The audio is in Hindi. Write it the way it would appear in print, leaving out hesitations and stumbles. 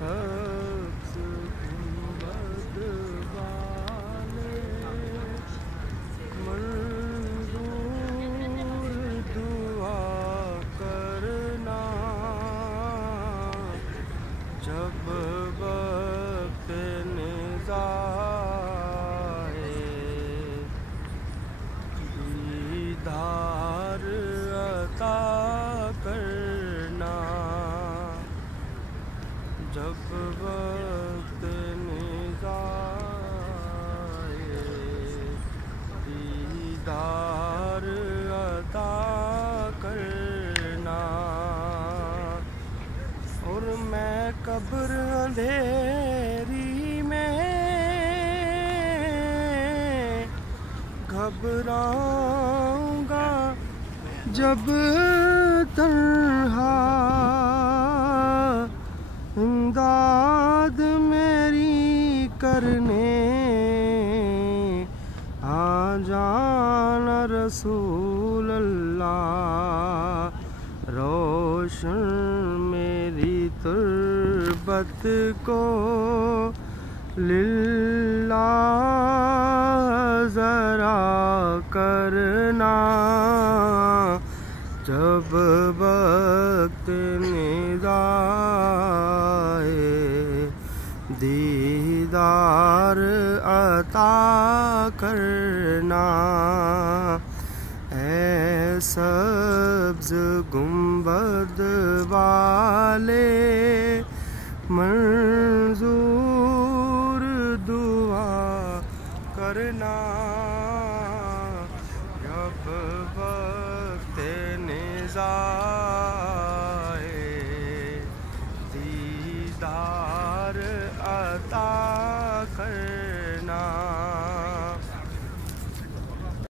सब्ज़ गुंबद वाले मंजूर दुआ करना जब वक्त निज़ाए दीदार अता करना जब वक्त निज़ाए दीदार अता करना। और मैं कब्र अंधेरी में घबराऊंगा जब तन्हा इमदाद मेरी करने आ जाना रसूल अल्लाह। रोशन मेरी तुर्बत को लिल्लाह ज़रा करना जब वक्त निज़ाए दीदार अता करना। ऐ सब्ज़ गुंबद वाले मंजूर दुआ करना जब वक्त निज़ाए दीदार अता करना।